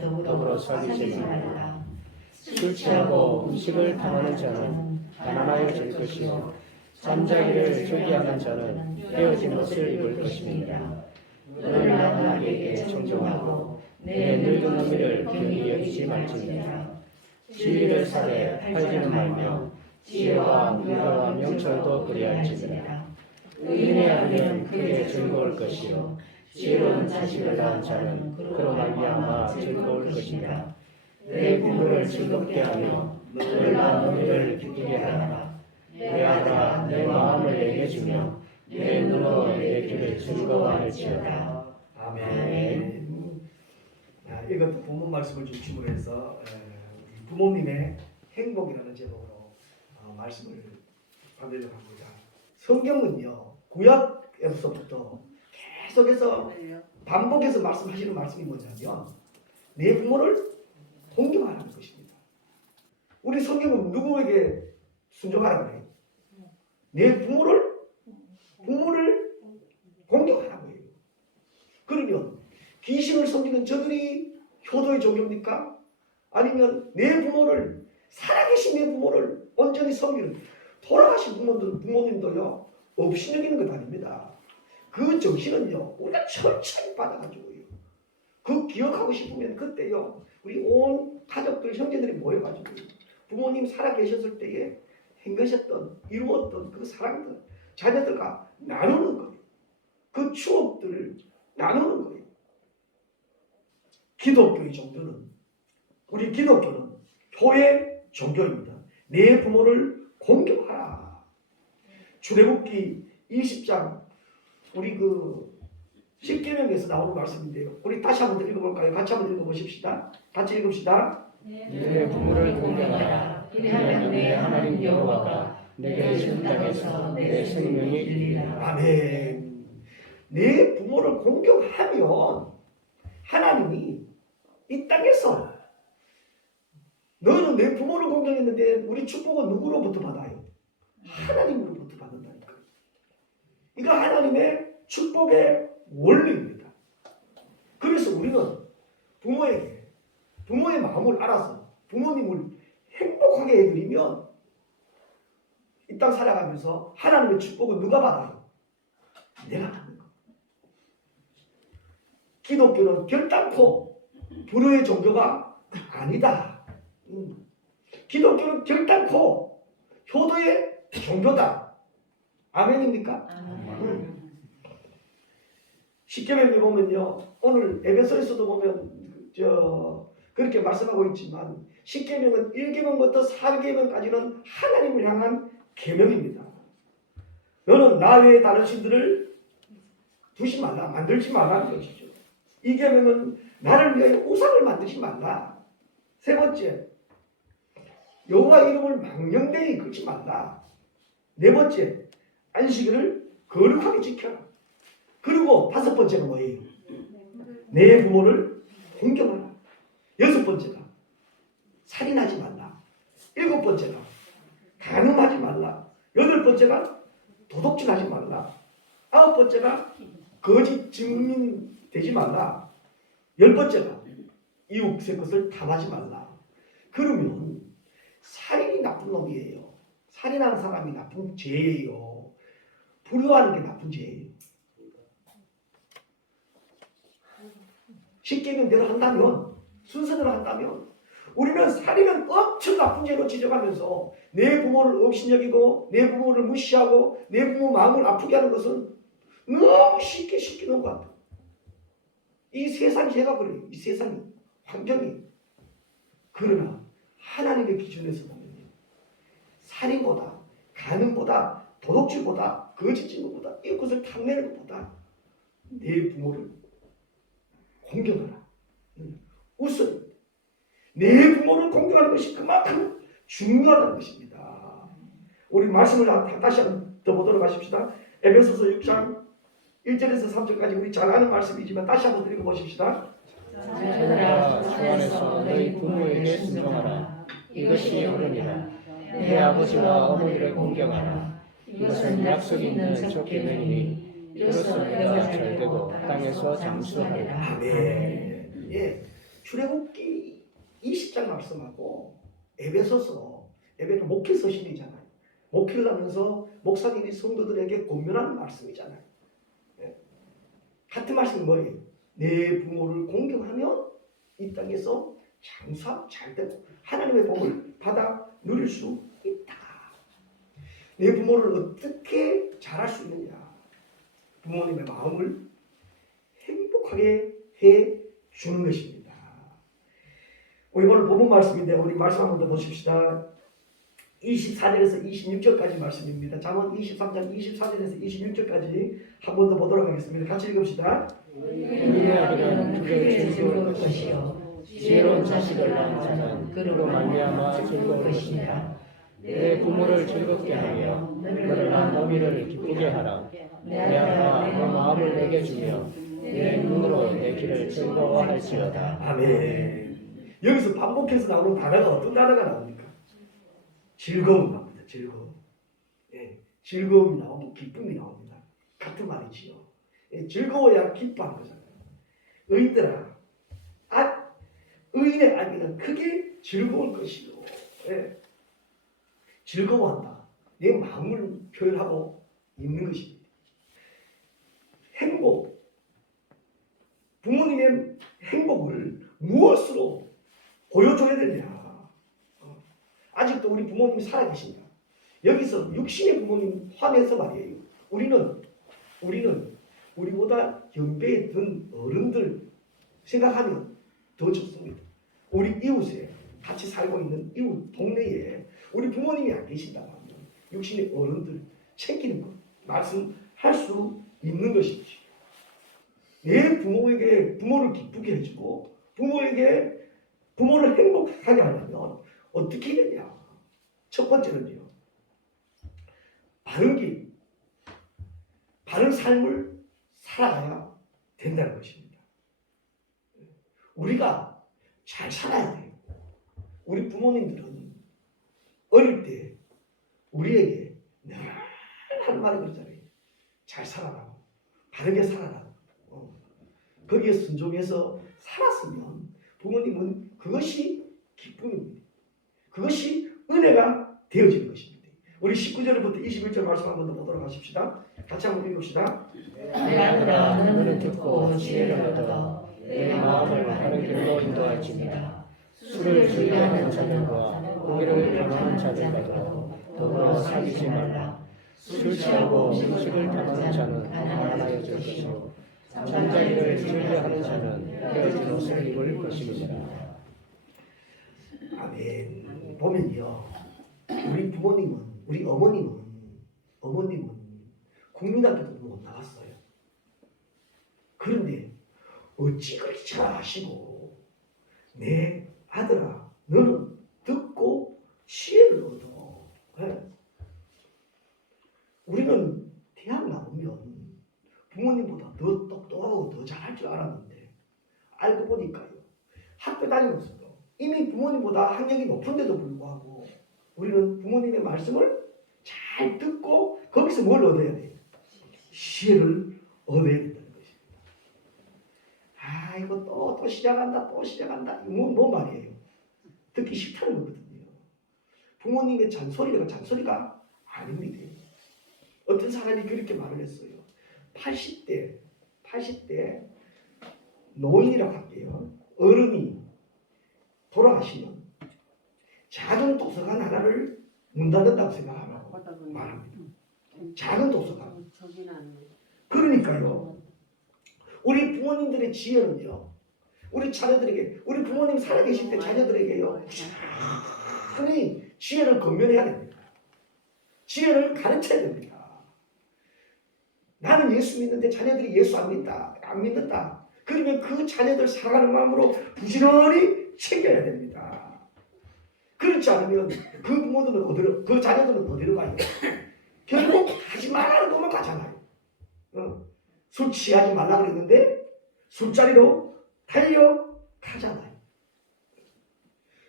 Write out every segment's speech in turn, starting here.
더불어 사귀지 말라. 술 취하고 음식을 탐하는 자는 가난하여 질 것이요. 잠자기를 즐기하는 자는 헤어진 옷을 입을 것입니다. 너는 나에게 청종하고 내 늙은 어미를 경히 여기지 말지니라. 진리를 사되 팔지는 말며 지혜와 미화와 명철도 그리할지니라. 의인의 아내는 크게 즐거울 것이요 지혜로운 자식을 낳은 자는 그로 말미암아 즐거울 것이니라 내 부모를 즐겁게 하며 너를 낳은 어미를 기쁘게 하라 내 아들아 내 마음을 내게 주며 내 눈으로 내 길을 즐거워할지어다 아멘. 아, 이것도 부모 말씀을 중심으로 해서 에, 부모님의 행복이라는 제목으로 어, 말씀을 받으려고 합니다. 성경은요 구약에서부터 계속해서 반복해서 말씀하시는 말씀이 뭐냐면 내 부모를 존경하라는 것입니다. 우리 성경은 누구에게 순종하라고 해요? 내 부모를 부모를 공경하라고 해요. 그러면 귀신을 섬기는 저들이 효도의 종교입니까? 아니면 내 부모를 살아계신 내 부모를 온전히 섬기는 돌아가신 부모들, 부모님도요 업신여기는 것 아닙니다. 그 정신은요 우리가 천천히 받아가지고요. 그 기억하고 싶으면 그때요 우리 온 가족들 형제들이 모여가지고 부모님 살아계셨을 때에 행하셨던 이루었던 그 사랑들 자녀들과 나누는 거예요. 그 추억들을 나누는 거예요. 기독교의 종교는 우리 기독교는 교회 종교입니다. 내 부모를 공경하라. 출애굽기 20장 우리 그 10계명에서 나오는 말씀인데요. 우리 다시 한번 읽어볼까요? 같이 한번 읽어보십시다. 같이 읽읍시다. 내 부모를 공경하라 이하면 내 하나님 여호와가 내게 준 땅에서 내 생명이 일리라 아멘. 내 부모를 공경하면 하나님이 이 땅에서 너는 내 부모를 공경했는데 우리 축복은 누구로부터 받아요? 하나님으로부터. 이거 하나님의 축복의 원리입니다. 그래서 우리는 부모에게 부모의 마음을 알아서 부모님을 행복하게 해드리면 이 땅 살아가면서 하나님의 축복은 누가 받아요? 내가 받는 거. 기독교는 결단코 불의의 종교가 아니다. 음. 기독교는 결단코 효도의 종교다. 아멘입니까? 음. 십계명에 보면요. 오늘 에베소에서도 보면 저 그렇게 말씀하고 있지만 십계명은 1계명부터 4계명까지는 하나님을 향한 계명입니다. 너는 나 외에 다른 신들을 두지 말라, 만들지 말라는 것이죠. 이 계명은 나를 위하여 우상을 만들지 말라. 세 번째, 여호와 이름을 망령되이 긁지 말라. 네 번째, 안식일을 거룩하게 지켜라. 그리고 다섯 번째가 뭐예요? 내 부모를 공경하라. 여섯 번째가 살인하지 말라. 일곱 번째가 간음하지 말라. 여덟 번째가 도둑질하지 말라. 아홉 번째가 거짓 증민 되지 말라. 열 번째가 이웃의 것을 탐하지 말라. 그러면 살인이 나쁜 놈이에요. 살인하는 사람이 나쁜 죄예요. 불효하는 게 나쁜 죄예요. 십계명대로 한다면 순서대로 한다면 우리는 살인은 엄청 나쁜 죄로 지적하면서 내 부모를 업신여기고 내 부모를 무시하고 내 부모 마음을 아프게 하는 것은 너무 쉽게 쉽게 넘어간다. 이 세상이 제가 그래요. 이 세상이 환경이 그러나 하나님의 기준에서 보면요. 살인보다 간음보다 도둑질보다 거짓 증거보다 이것을 탐내는 것보다 내 부모를 공경하라. 웃어요. 내 부모를 공경하는 것이 그만큼 중요하다는 것입니다. 우리 말씀을 다- 다시 한번 더 보도록 하십시다. 에베소서 6장 1절에서 3절까지 우리 잘 아는 말씀이지만 다시 한번 읽어보십시다. 자녀들아 주 안에서 너희 부모에게 순종하라 이것이 옳으니라 내 아버지와 어머니를 공경하라 이것은 약속 있는 첫 계명이니 이로써 너희가 잘 되고 땅에서 장수하리라 아멘. 예. 출애굽기 20장 말씀하고 에베소서 에베는 목회 서신이잖아요. 목회를 하면서 목사님이 성도들에게 권면하는 말씀이잖아요. 예. 같은 말씀이 뭐예요? 내 부모를 공경하면 이 땅에서 장사 잘 되고 하나님의 복을 받아 누릴 수. 내 부모를 어떻게 잘할 수 있느냐? 부모님의 마음을 행복하게 해 주는 것입니다. 우리 오늘 본문 말씀인데 우리 말씀 한번 더 보십시다. 24절에서 26절까지 말씀입니다. 잠언 23장 24절에서 26절까지 한 번 더 보도록 하겠습니다. 같이 읽읍시다. 우리 아들은 그의 즐거울 것이요 지혜로운 자식을 낳은 자는 그로 말미암아 즐거울 것이니라 내 부모를 즐겁게 하며 낳은 어미를 기쁘게 하라 내 아들아 너 마음을 내게 주며 내 눈으로 내 길을 즐거워할지어다 아멘. 여기서 반복해서 나오는 단어가 어떤 단어가 나옵니까? 즐거움 나옵니다. 즐거움. 예, 즐거움이 나오고 기쁨이 나옵니다. 같은 말이지요. 예, 즐거워야 기뻐하는 거잖아요. 의인들아, 아, 의인의 아기는 크게 즐거울 것이요. 예, 즐거워한다. 내 마음을 표현하고 있는 것입니다. 행복. 부모님의 행복을 무엇으로 보여줘야 되냐? 어. 아직도 우리 부모님이 살아계신다. 여기서 육신의 부모님 화내서 말이에요. 우리는 우리는 우리보다 연배에 든 어른들 생각하면 더 좋습니다. 우리 이웃에 같이 살고 있는 이웃 동네에 우리 부모님이 안 계신다고 하면 육신의 어른들 챙기는 것 말씀할 수 있는 것이지. 내 부모에게 부모를 기쁘게 해주고 부모에게 부모를 행복하게 하려면 어떻게 되냐? 첫 번째는요. 바른 길, 바른 삶을 살아가야 된다는 것입니다. 우리가 잘 살아야 돼요. 우리 부모님들은 어릴 때 우리에게 늘 하는 말이 그러잖아요. 잘 살아라. 바르게 살아라. 어. 거기에 순종해서 살았으면 부모님은 그것이 기쁨입니다. 그것이 은혜가 되어지는 것입니다. 우리 19절부터 21절 말씀 한번 더 보도록 하십시다. 같이 한번 읽읍시다. 내 아들아 너는 듣고 지혜를 얻어 내 마음을 바른 길로 인도할지니라 술을 즐겨하는 자들과 고기를 당하는 자들과도 더불어 사귀지 말라 술 취하고 음식을 당하는 자는 가난하여 질 것이요 잠자리를 즐겨하는 자는 헤어진 옷을 입을 것이니라 아멘. 보면요. 우리 부모님은, 우리 어머님은, 어머님은 국민학교도 못 나갔어요. 그런데 어찌 그렇게 잘하시고, 내 아들아, 너는 듣고 지혜를 얻어. 예. 우리는 대학 나오면 부모님보다 더 똑똑하고 더 잘할 줄 알았는데, 알고 보니까요. 학교 다니면서도 이미 부모님보다 학력이 높은데도 불구하고 우리는 부모님의 말씀을 잘 듣고 거기서 뭘 얻어야 돼요? 지혜를 얻어야 된다는 것입니다. 아 이거 또, 또 시작한다 또 시작한다 이거 뭐, 뭐 말이에요? 듣기 싫다는 거거든요. 부모님의 잔소리가 잔소리가 아닙니다. 어떤 사람이 그렇게 말을 했어요. 80대 80대 노인이라고 할게요. 어른이 돌아가시면 작은 도서관 하나를 문 닫는다고 생각하라고 말합니다. 작은 도서관. 그러니까요. 우리 부모님들의 지혜는요. 우리 자녀들에게 우리 부모님 살아계실 때 자녀들에게요. 꾸준히 지혜를 건면해야 됩니다. 지혜를 가르쳐야 됩니다. 나는 예수 믿는데 자녀들이 예수 안 믿다. 안 믿는다. 그러면 그 자녀들 사랑하는 마음으로 부지런히 챙겨야 됩니다. 그렇지 않으면 그 부모들은 어디로, 그 자녀들은 어디로 가요? 결국 하지 말라는 것만 가잖아요. 어. 술 취하지 말라 그랬는데 술자리로 달려가잖아요.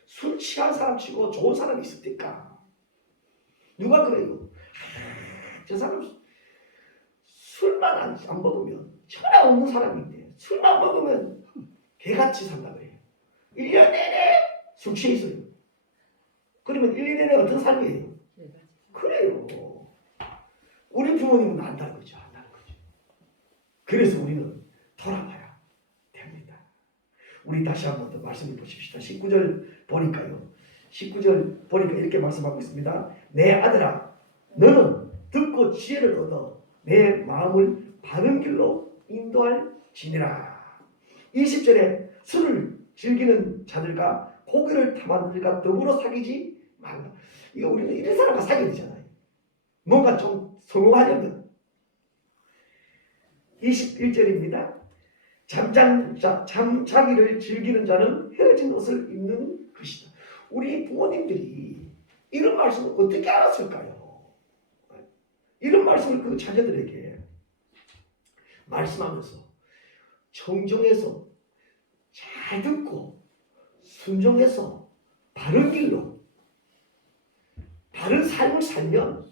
술 취한 사람 치고 좋은 사람이 있습니까? 누가 그래요? 아, 저 사람 술만 안, 안 먹으면 전혀 없는 사람인데 술만 먹으면 개같이 산다 그래요. 1년 내내 술 취해 있어요. 그러면 1년 내내 어떤 삶이에요? 그래요. 우리 부모님은 안다는 거죠. 안다는 거죠. 그래서 우리는 돌아봐야 됩니다. 우리 다시 한번 더 말씀해 보십시다. 19절 보니까요. 19절 보니까 이렇게 말씀하고 있습니다. 내 아들아, 너는 듣고 지혜를 얻어 내 마음을 바른 길로 인도할 지니라. 20절에 술을 즐기는 자들과 고기를 탐하는 자들과 더불어 사귀지 말라. 이거 우리는 이런 사람과 사귀어야 되잖아요. 뭔가 좀 성공하려면 21절입니다. 잠잔 자, 잠자기를 즐기는 자는 헤어진 옷을 입는 것이다. 우리 부모님들이 이런 말씀을 어떻게 알았을까요? 이런 말씀을 그 자녀들에게 말씀하면서 청정해서 잘 듣고 순종해서 바른 길로 바른 삶을 살면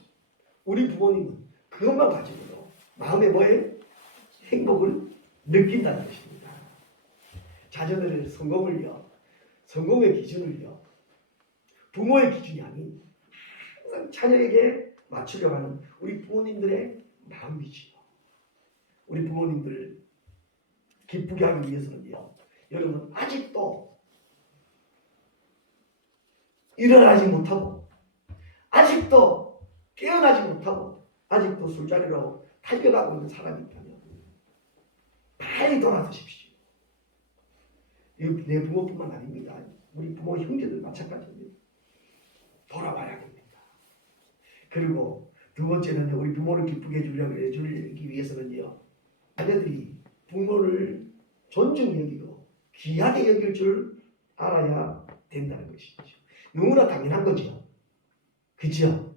우리 부모님은 그것만 가지고도 마음에 뭐에 행복을 느낀다는 것입니다. 자녀들의 성공을요, 성공의 기준을요, 부모의 기준이 아닌 항상 자녀에게 맞추려 하는 우리 부모님들의 마음이지요. 우리 부모님들 기쁘게 하기 위해서는요, 여러분 아직도 일어나지 못하고 아직도 깨어나지 못하고 아직도 술자리로 달려가고 있는 사람이 있다면 빨리 돌아서십시오. 내 부모뿐만 아닙니다. 우리 부모 형제들 마찬가지입니다. 돌아봐야 됩니다. 그리고 두 번째는 우리 부모를 기쁘게 해주려고 해주기 위해서는요. 자녀들이 부모를 존중히 여기고 귀하게 여길 줄 알아야 된다는 것이죠. 너무나 당연한 거죠. 그죠?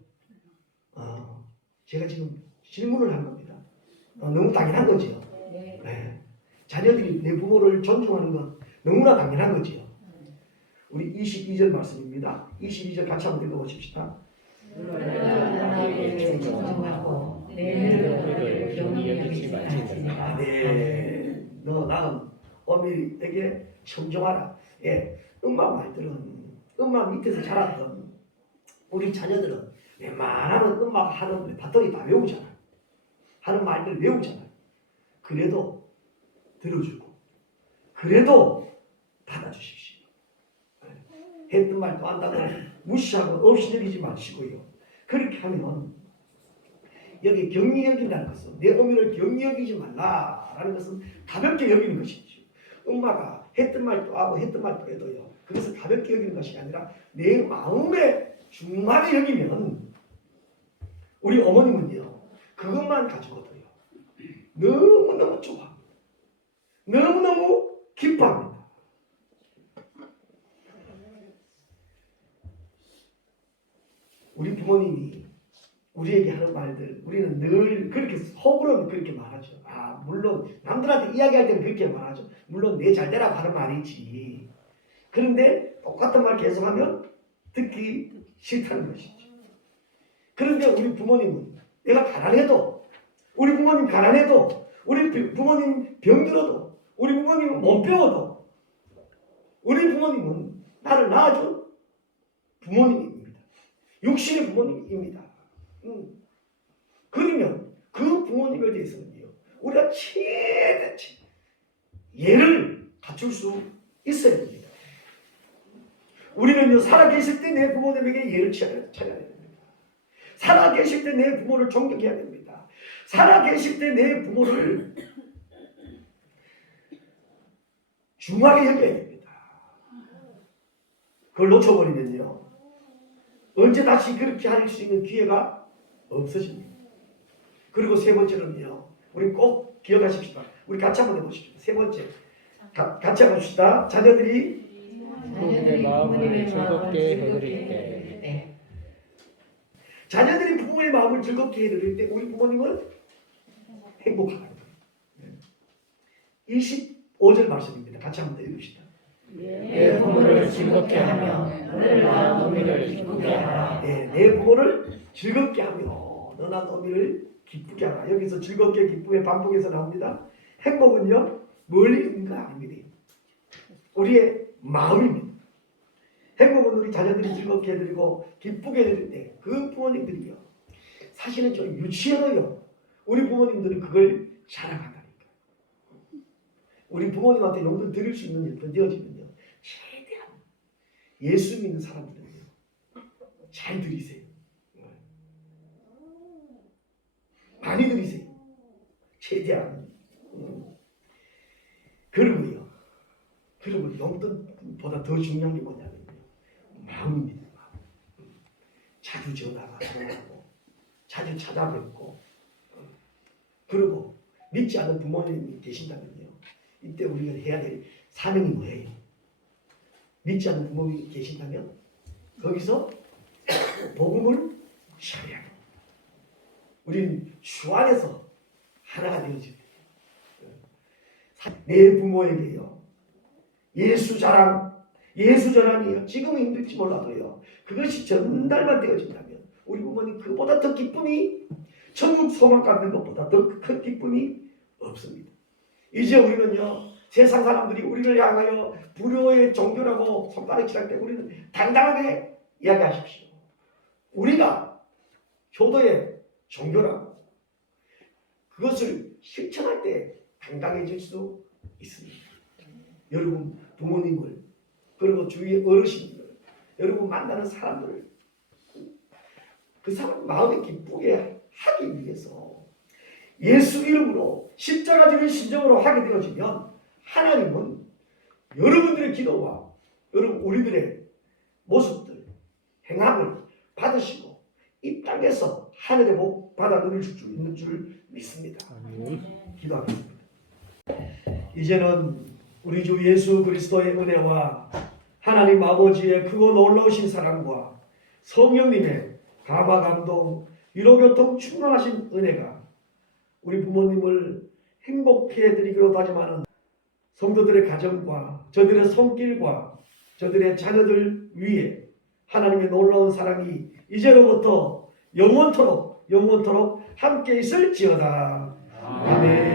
어, 제가 지금 질문을 한 겁니다. 어, 너무 당연한 거죠. 네. 자녀들이 내 부모를 존중하는 건 너무나 당연한 거지요. 우리 22절 말씀입니다. 22절 같이 한번 읽어보십시다. 하나님께. 너 나는 어미에게 청정하라. 예. 엄마 말들은 엄마 밑에서 자랐던 우리 자녀들은 웬만하면 엄마가 하는 밭들이 다 외우잖아. 하는 말들 외우잖아. 그래도 들어주고 그래도. 했던 말도 안다고 무시하고 없이 여기지 마시고요. 그렇게 하면 여기 경리 여긴다는 것은 내 어미를 경리 여기지 말라라는 것은 가볍게 여기는 것이죠. 엄마가 했던 말도 하고 했던 말도 해도요. 그것을 가볍게 여기는 것이 아니라 내 마음에 중하게 여기면 우리 어머님은요. 그것만 가지고도요. 너무너무 좋아. 너무너무 기뻐합니다. 우리 부모님이 우리에게 하는 말들 우리는 늘 그렇게 속으로는 그렇게 말하죠. 아 물론 남들한테 이야기할 때는 그렇게 말하죠. 물론 내 잘되라고 하는 말이지. 그런데 똑같은 말 계속하면 듣기 싫다는 것이죠. 그런데 우리 부모님은 내가 가난해도 우리 부모님 가난해도 우리 부- 부모님 병들어도 우리 부모님은 못 배워도 우리 부모님은 나를 낳아준 부모님입니다. 육신의 부모님입니다. 음. 그러면 그 부모님에 대해서는요, 우리가 최대치 예를 갖출 수 있어야 됩니다. 우리는요, 살아계실 때 내 부모님에게 예를 차려야 됩니다. 살아계실 때 내 부모를 존경해야 됩니다. 살아계실 때 내 부모를 중하게 여겨야 됩니다. 그걸 놓쳐버리면요, 언제 다시 그렇게 할 수 있는 기회가 없어집니다. 그리고 세 번째는요. 우리 꼭 기억하십시다. 우리 같이 한번 해보십시다. 세 번째. 가, 같이 해봅시다. 자녀들이 부모님의 마음을 즐겁게 해드릴 때 자녀들이 부모의 마음을 즐겁게 해드릴 때 우리 부모님은 행복하다. 25절 말씀입니다. 같이 한번 읽읍시다. 내 부모를 즐겁게 하며 너를 낳은 어미를 기쁘게 하라. 네, 내 부모를 즐겁게 하며 너나 너미를 기쁘게 하라. 여기서 즐겁게 기쁨의 반복에서 나옵니다. 행복은요 멀리 있는 거 아닙니다. 우리의 마음입니다. 행복은 우리 자녀들이 즐겁게 해드리고 기쁘게 해드릴 때그 부모님들이요 사실은 좀 유치해요. 우리 부모님들은 그걸 자랑한다니까. 우리 부모님한테 용돈 드릴 수 있는 일도 최대한 예수 믿는 사람들은요 잘 드리세요. 많이 드리세요. 최대한. 음. 그리고요. 그리고 용돈보다 더 중요한 게 뭐냐면요. 마음입니다. 마음. 음. 자주 전화가 통하고 자주 찾아뵙고 음. 그리고 믿지 않는 부모님이 계신다면요. 이때 우리가 해야 될 사명이 뭐예요? 믿지 않는 부모님이 계신다면 거기서 복음을 전해야 돼요. 우리는 주 안에서 하나가 때요. 내 부모에게요. 예수 자랑, 예수 전환이요. 지금은 힘들지 몰라도요. 그것이 전달만 되어진다면 우리 부모님 그보다 더 기쁨이 천국 소망 갖는 것보다 더 큰 기쁨이 없습니다. 이제 우리는요. 세상 사람들이 우리를 향하여 불효의 종교라고 손가락 칠할 때 우리는 당당하게 이야기하십시오. 우리가 효도의 종교라고 그것을 실천할 때 당당해질 수 있습니다. 여러분 부모님을 그리고 주위의 어르신들 여러분 만나는 사람들을 그 사람 마음에 기쁘게 하기 위해서 예수 이름으로 십자가 지는 심정으로 하게 되어지면 하나님은 여러분들의 기도와 여러분 우리들의 모습들 행함을 받으시고 이 땅에서 하늘의 복 받아 누릴 수 있는 줄 믿습니다. 기도하겠습니다. 이제는 우리 주 예수 그리스도의 은혜와 하나님 아버지의 크고 놀라우신 사랑과 성령님의 감화 감동 위로 교통 충만하신 은혜가 우리 부모님을 행복해 해드리기로 다짐하는 성도들의 가정과 저들의 손길과 저들의 자녀들 위에 하나님의 놀라운 사랑이 이제로부터 영원토록 영원토록 함께 있을지어다. 아멘.